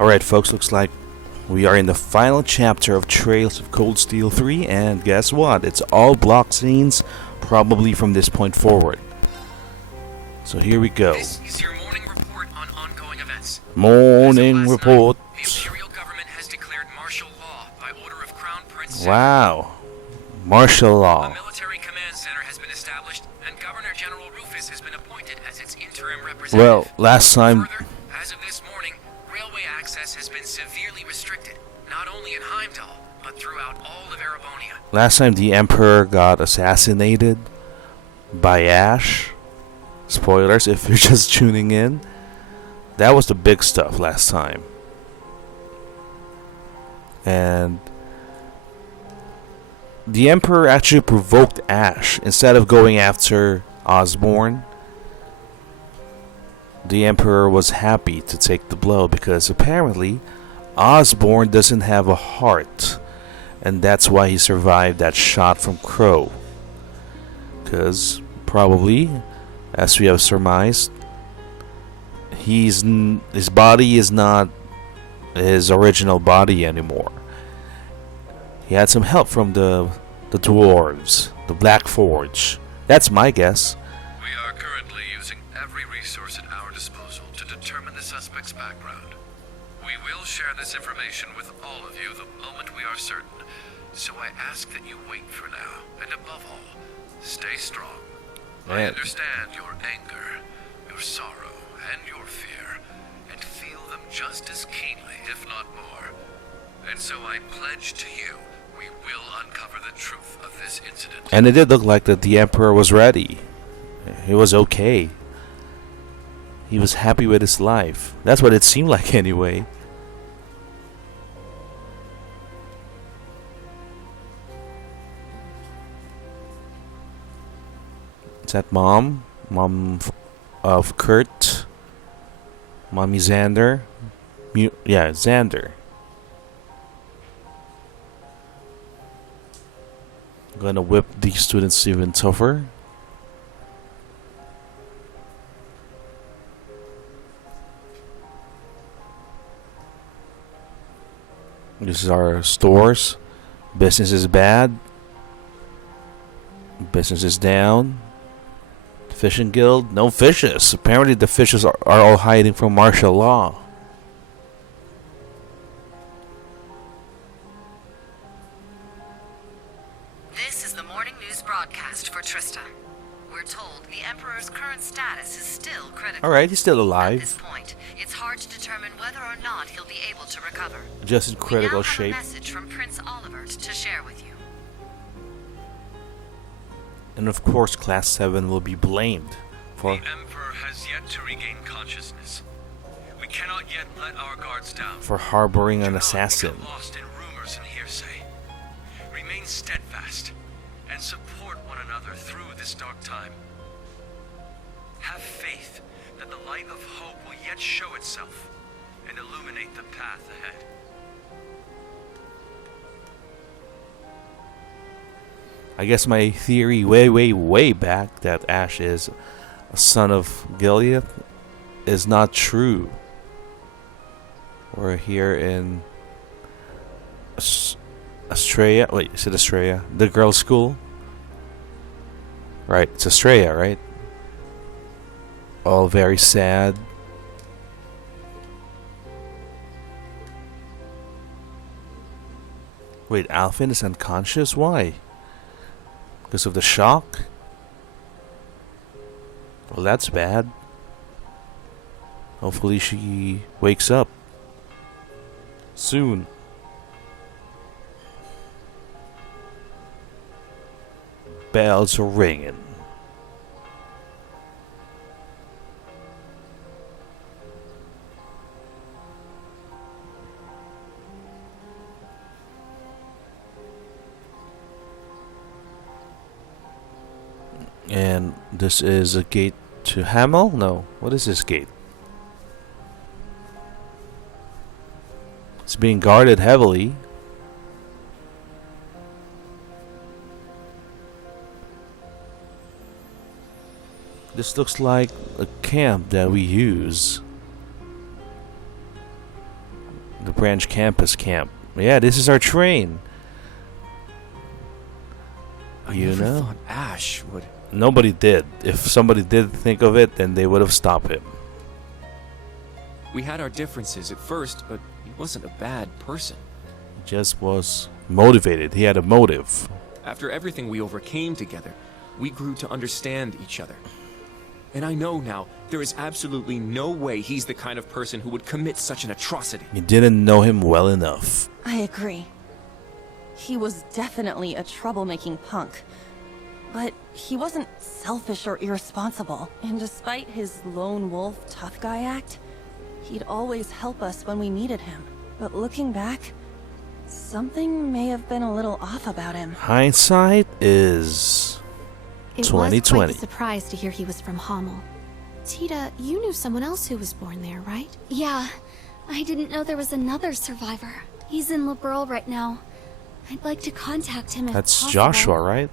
Alright folks, looks like we are in the final chapter of Trails of Cold Steel 3, and guess what? It's all block scenes, probably from this point forward. So here we go. This is your morning report on ongoing events. Morning report. The Imperial government has declared martial law by order of Crown Prince. Wow. Martial A law. military command center has been established, and Governor General Rufus has been appointed as its interim representative. Well, last time... Further, as of this morning, railway access has been severely restricted, not only in Heimdall, but throughout all of Erebonia. Last time the Emperor got assassinated by Ash. Spoilers if you're just tuning in. That was the big stuff last time. And the Emperor actually provoked Ash. Instead of going after Osborn, the Emperor was happy to take the blow because apparently Osborn doesn't have a heart. And that's why he survived that shot from Crow. Because probably, as we have surmised, his body is not his original body anymore. He had some help from the dwarves, the Black Forge. That's my guess. We are currently using every resource at our disposal to determine the suspect's background. We will share this information with all of you the moment we are certain, so I ask that you wait for now, and above all, stay strong. I understand your anger, your sorrow, and your fear, and feel them just as keenly, if not more. And so I pledge to you, we will uncover the truth of this incident. And it did look like that the Emperor was ready. He was okay. He was happy with his life. That's what it seemed like anyway. Is that Mom? Mom of Kurt? Mommy Xander? Yeah, Xander. I'm gonna whip these students even tougher. This is our stores. Business is bad. Business is down. Fishing guild, no fishes. Apparently the fishes are all hiding from martial law. This is the morning news broadcast for Trista. We're told the Emperor's current status is still critical. Alright, he's still At this alive. point, it's hard to determine whether or not he'll be able to recover. Just in critical we now have shape. a message from Prince Olivert to share with you. And of course Class 7 will be blamed for... The Emperor has yet to regain consciousness. We cannot yet let our guards down. for harboring Do an not assassin. become lost in rumors and hearsay. Remain steadfast and support one another through this dark time. Have faith that the light of hope will yet show itself and illuminate the path ahead. I guess my theory way back that Ash is a son of Gilead is not true. We're here in Australia. Wait, is it Australia? The girls' school? Right, it's Australia, right? All very sad. Wait, Alphen is unconscious? Why? Because of the shock? Well, that's bad. Hopefully she wakes up soon. Bells are ringing. And this is a gate to Hamel? No. What is this gate? It's being guarded heavily. This looks like a camp that we use. The branch campus camp. Yeah, this is our train. I You never know? thought Ash would. Nobody did. If somebody did think of it, then they would have stopped him. We had our differences at first, but he wasn't a bad person. He just was motivated. He had a motive. After everything we overcame together, we grew to understand each other. And I know now, there is absolutely no way he's the kind of person who would commit such an atrocity. You didn't know him well enough. I agree. He was definitely a troublemaking punk. But he wasn't selfish or irresponsible. And despite his lone wolf tough guy act, he'd always help us when we needed him. But looking back, something may have been a little off about him. Hindsight is It was 2020. quite a surprise to hear he was from Hamel. Tita, you knew someone else who was born there, right? Yeah, I didn't know there was another survivor. He's in Liberl right now. I'd like to contact him if That's possible. Joshua, right?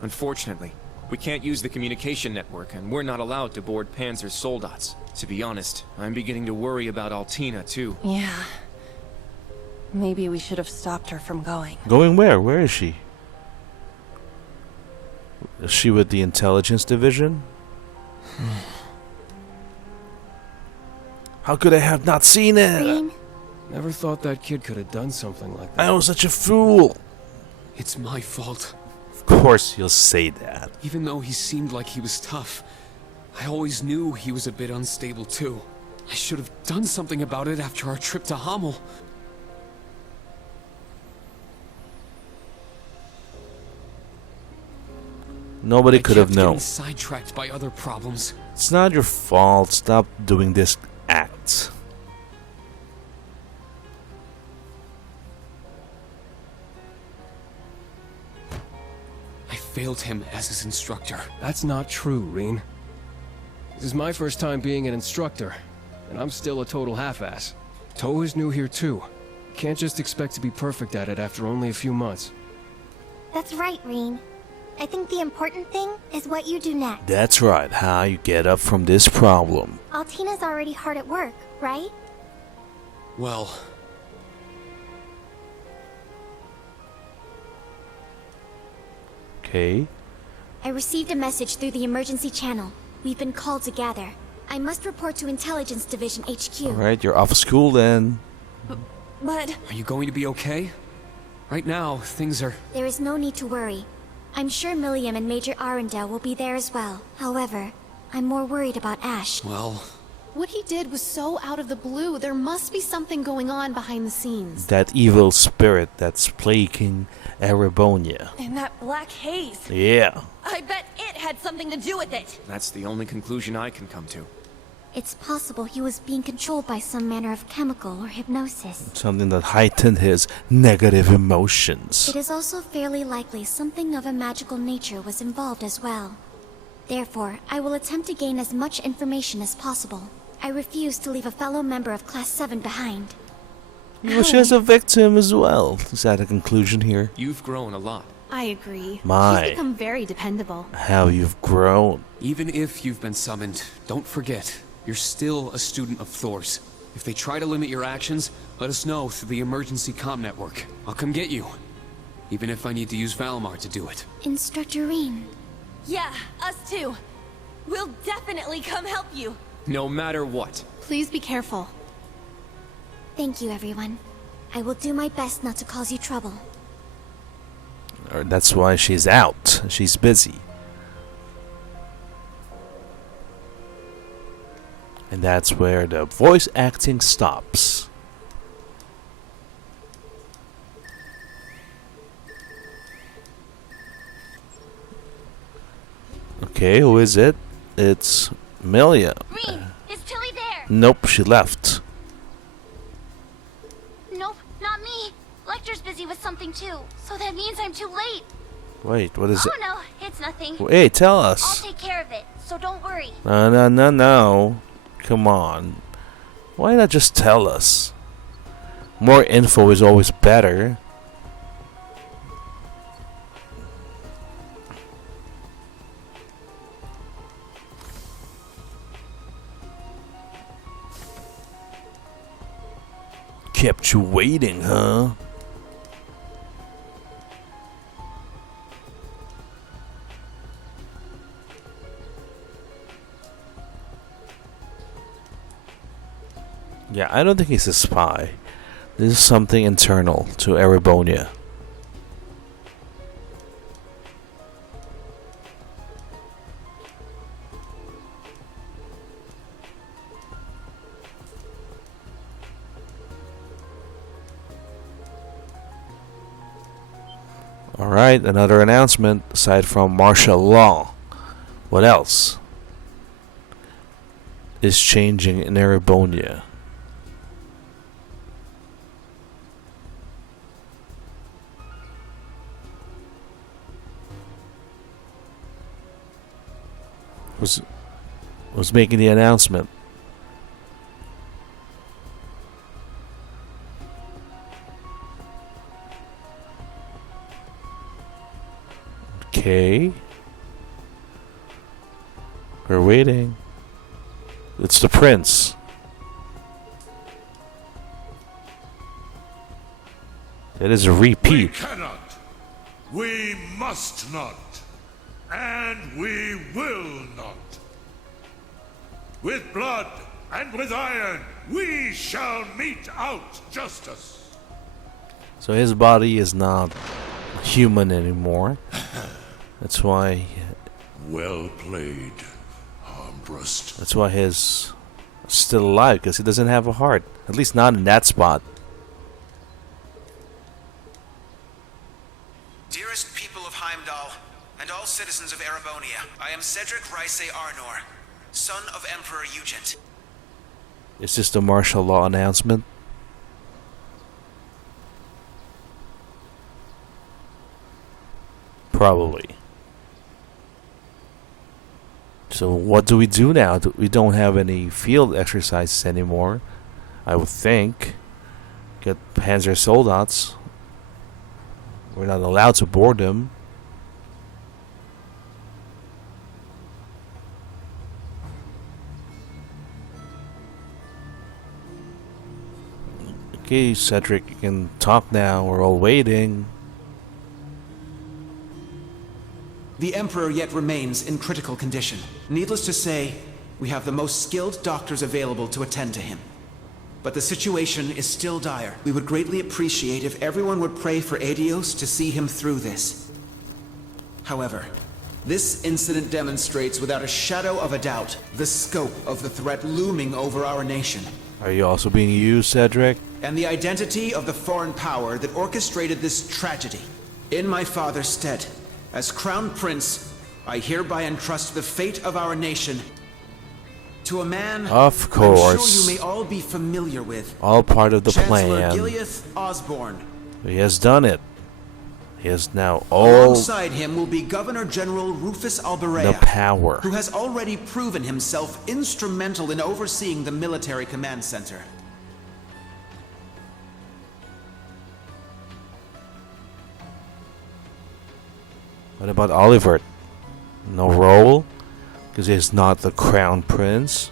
Unfortunately, we can't use the communication network, and we're not allowed to board Panzer's soldats. To be honest, I'm beginning to worry about Altina, too. Yeah. Maybe we should have stopped her from going. Going where? Where is she? Is she with the intelligence division? How could I have not seen it? Green, Never thought that kid could have done something like that. I was such a fool. It's my fault. Of course you'll say that. Even though he seemed like he was tough, I always knew he was a bit unstable too. I should have done something about it after our trip to Hamel. Nobody I could have kept known. getting sidetracked by other problems. It's not your fault. Stop doing this act. I failed him as his instructor. That's not true, Reen. This is my first time being an instructor, and I'm still a total half-ass. Toe is new here too. Can't just expect to be perfect at it after only a few months. That's right, Reen. I think the important thing is what you do next. That's right. How you get up from this problem. Altina's already hard at work, right? Well, Okay. I received a message through the emergency channel. We've been called to gather. I must report to Intelligence Division HQ. Alright, you're off of school then. But are you going to be okay? Right now, things are... There is no need to worry. I'm sure Milliam and Major Arundel will be there as well. However, I'm more worried about Ash. well... What he did was so out of the blue. There must be something going on behind the scenes. That evil spirit that's plaguing Erebonia. and that black haze. Yeah. I bet it had something to do with it. That's the only conclusion I can come to. It's possible he was being controlled by some manner of chemical or hypnosis. Something that heightened his negative emotions. It is also fairly likely something of a magical nature was involved as well. Therefore, I will attempt to gain as much information as possible. I refuse to leave a fellow member of Class 7 behind. Well, she has a victim as well. Is that a conclusion here? You've grown a lot. I agree. My. She's become very dependable. How you've grown. Even if you've been summoned, don't forget, you're still a student of Thor's. If they try to limit your actions, let us know through the emergency comm network. I'll come get you. Even if I need to use Valmar to do it. Instructor Reen. Yeah, us too. We'll definitely come help you. No matter what. Please be careful. Thank you, everyone. I will do my best not to cause you trouble. Or that's why she's out. She's busy. And that's where the voice acting stops. Okay, who is it? It's Melia. Reen, is Tilly there? Nope, she left. Nope, not me. Lecter's busy with something too, so that means I'm too late. Wait, what is it? Oh no, it's nothing. Wait, tell I'll us. take care of it, so don't worry. No. Come on. Why not just tell us? More info is always better. Kept you waiting, huh? Yeah, I don't think he's a spy. This is something internal to Erebonia. Alright, another announcement aside from martial law. What else is changing in Erebonia? Was making the announcement. Okay. We're waiting. It's the prince. It is a repeat. We cannot. We must not. And we will not. With blood and with iron, we shall mete out justice. So his body is not human anymore. That's why. Well played, Armbrust. That's why he's still alive, because he doesn't have a heart. At least not in that spot. Dearest people of Heimdall, and all citizens of Erebonia, I am Cedric Rice Arnor, son of Emperor Eugent. Is this the martial law announcement? Probably. So what do we do now? We don't have any field exercises anymore, I would think. Get Panzer Soldats. We're not allowed to board them. Okay, Cedric, you can talk now. We're all waiting. The Emperor yet remains in critical condition. Needless to say, we have the most skilled doctors available to attend to him. But the situation is still dire. We would greatly appreciate if everyone would pray for Adios to see him through this. However, this incident demonstrates without a shadow of a doubt the scope of the threat looming over our nation. Are you also being used, Cedric? And the identity of the foreign power that orchestrated this tragedy. In my father's stead, as Crown Prince, I hereby entrust the fate of our nation to a man of course. I'm sure you may all be familiar with. All part of the Chancellor plan. Gileath Osborne. He has done it. He has now all Alongside him will be Governor General Rufus Alberea, the power. who has already proven himself instrumental in overseeing the military command center. What about Oliver? No role? Because he's not the crown prince?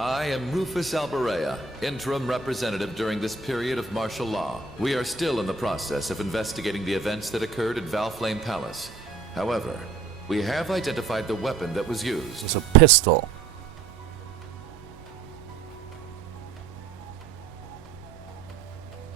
I am Rufus Alberea, interim representative during this period of martial law. We are still in the process of investigating the events that occurred at Valflame Palace. However, we have identified the weapon that was used. It's a pistol.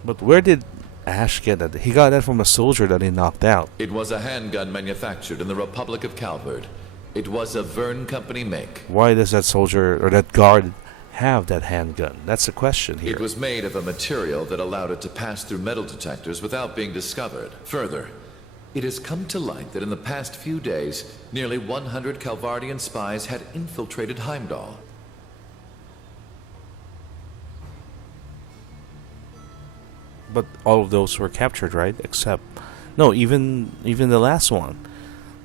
But where did Ash get that? He got that from a soldier that he knocked out. It was a handgun manufactured in the Republic of Calvard. It was a Verne Company make. Why does that soldier or that guard have that handgun? That's the question here. It was made of a material that allowed it to pass through metal detectors without being discovered. Further, it has come to light that in the past few days, nearly 100 Calvardian spies had infiltrated Heimdall. But all of those were captured, right? Except, no, even the last one.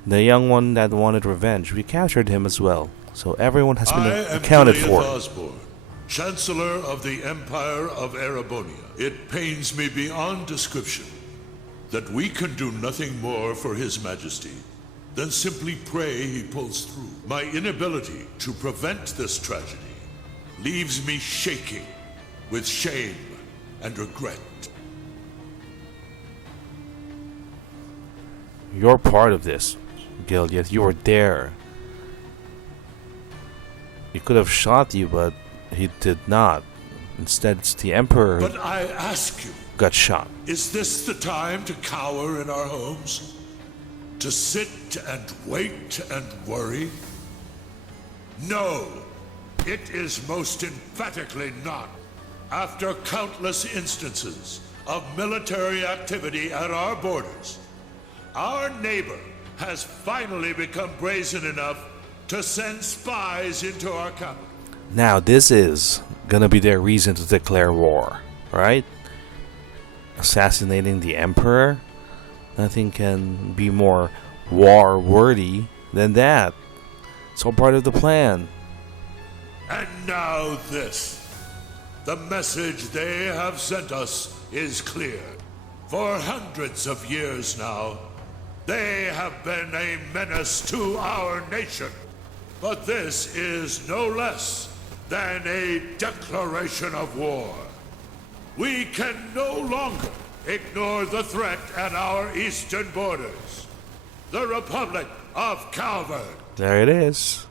The young one that wanted revenge. We captured him as well. So everyone has been accounted for. Osborne, Chancellor of the Empire of Erebonia. It pains me beyond description that we can do nothing more for His Majesty than simply pray he pulls through. My inability to prevent this tragedy leaves me shaking with shame and regret. You're part of this, Gilead. You were there. He could have shot you, but he did not. Instead, it's the Emperor But I ask you, who got shot. is this the time to cower in our homes? To sit and wait and worry? No, it is most emphatically not. After countless instances of military activity at our borders, our neighbor has finally become brazen enough to send spies into our capital. Now, this is gonna be their reason to declare war, right? Assassinating the Emperor? Nothing can be more war-worthy than that. It's all part of the plan. And now this. The message they have sent us is clear. For hundreds of years now, they have been a menace to our nation. But this is no less than a declaration of war. We can no longer ignore the threat at our eastern borders. The Republic of Calvert. There it is.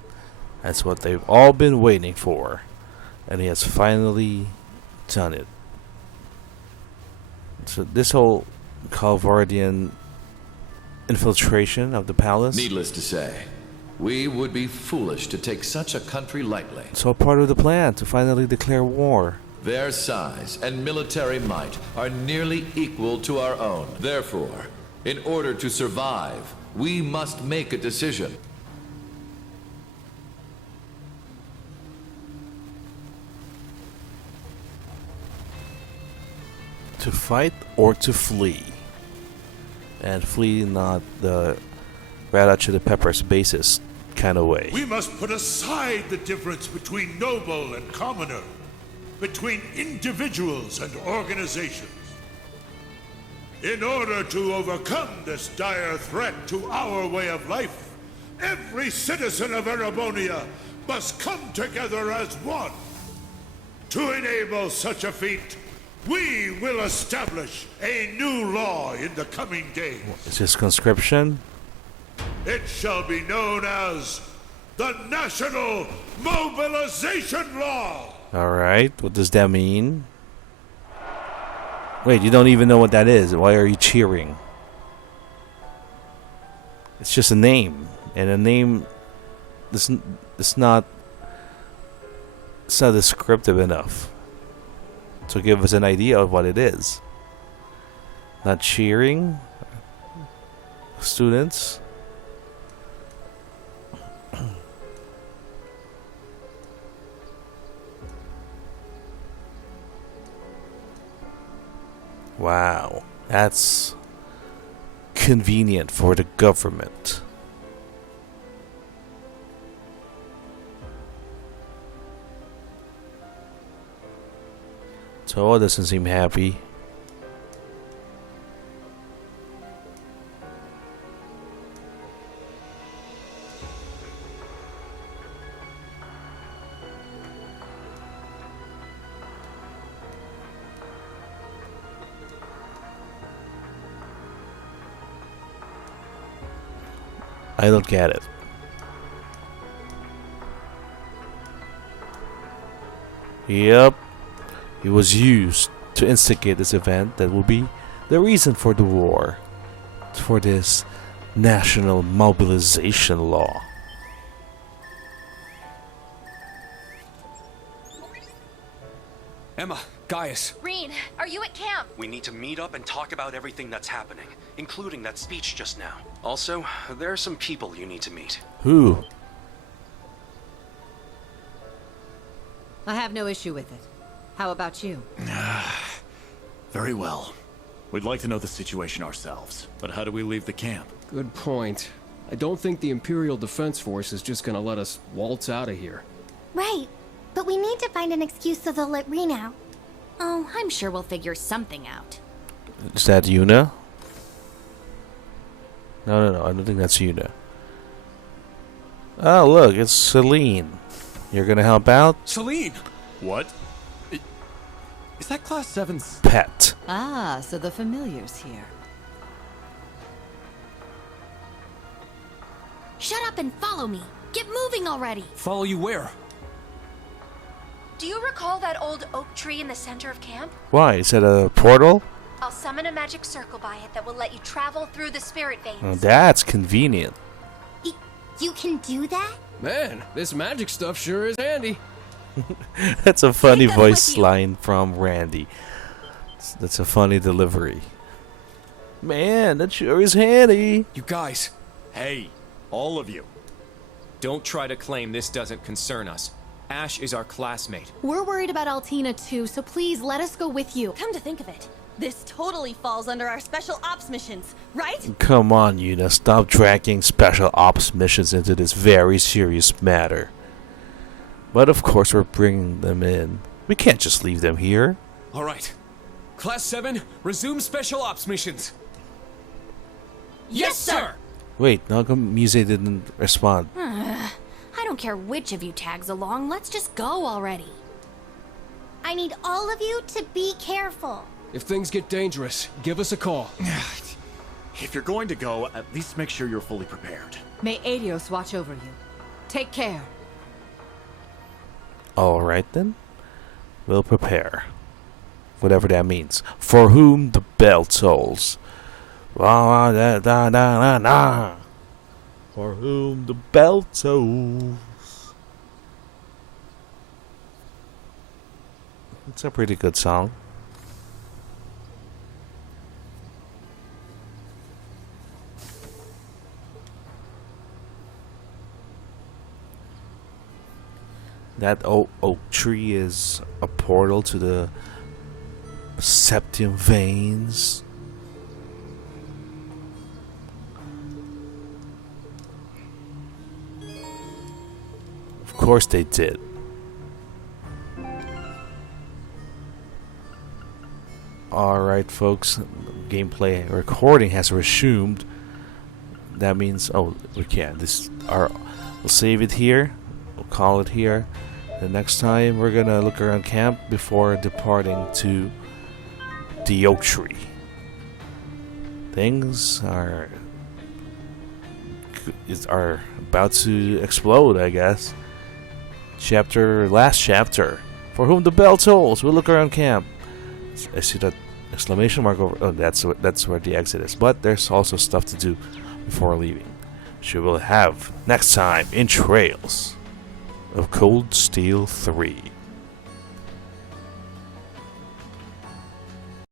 That's what they've all been waiting for. And he has finally done it. So this whole Calvardian infiltration of the palace, Needless to say, we would be foolish to take such a country lightly. it's all part of the plan to finally declare war. Their size and military might are nearly equal to our own. Therefore, in order to survive, we must make a decision. To fight or to flee. And flee not the Red Hot Chili Peppers bassist kind of way. We must put aside the difference between noble and commoner, between individuals and organizations. In order to overcome this dire threat to our way of life, every citizen of Erebonia must come together as one. To enable such a feat, we will establish a new law in the coming days. Is this conscription? It shall be known as the National Mobilization Law. Alright, what does that mean? Wait, you don't even know what that is. Why are you cheering? It's just a name. And a name it's not descriptive enough to give us an idea of what it is. Not cheering students. Wow, that's convenient for the government. Toa doesn't seem happy. I don't get it. Yep. It was used to instigate this event that will be the reason for the war. For this national mobilization law. Emma, Gaius. Reen, are you at camp? We need to meet up and talk about everything that's happening, including that speech just now. Also, there are some people you need to meet. Who? I have no issue with it. How about you? Very well. We'd like to know the situation ourselves, but how do we leave the camp? Good point. I don't think the Imperial Defense Force is just gonna let us waltz out of here. Right. But we need to find an excuse so they'll let Reen out. Oh, I'm sure we'll figure something out. Is that Yuna? No, I don't think that's Yuna. Oh, look, it's Celine. You're gonna help out? Celine! What? Is that Class 7's pet? Ah, so the familiar's here. Shut up and follow me. Get moving already. Follow you where? Do you recall that old oak tree in the center of camp? Why? Is that a portal? I'll summon a magic circle by it that will let you travel through the spirit veins. Oh, that's convenient. You can do that? Man, this magic stuff sure is handy. That's a funny voice line from Randy. That's a funny delivery. Man, that sure is handy. You guys. Hey, all of you. Don't try to claim this doesn't concern us. Ash is our classmate. We're worried about Altina too, so please let us go with you. Come to think of it, this totally falls under our special ops missions, right? Come on, Yuna. Stop dragging special ops missions into this very serious matter. But of course we're bringing them in. We can't just leave them here. All right. Class 7, resume special ops missions. Yes, sir! Wait, how come Muse didn't respond? I don't care which of you tags along, let's just go already. I need all of you to be careful. If things get dangerous, give us a call. If you're going to go, at least make sure you're fully prepared. May Adios watch over you. Take care. Alright then. We'll prepare. Whatever that means. For whom the bell tolls. For whom the bell tolls. It's a pretty good song. That oak tree is a portal to the septum veins. Of course they did. Alright folks, gameplay recording has resumed. That means, oh, we can. We'll save it here. We'll call it here. The next time we're gonna look around camp before departing to the oak tree. Things are about to explode, I guess. Last chapter. For whom the bell tolls. We'll look around camp. I see that exclamation mark over. Oh, that's where the exit is. But there's also stuff to do before leaving, which we will have next time in Trails of Cold Steel 3.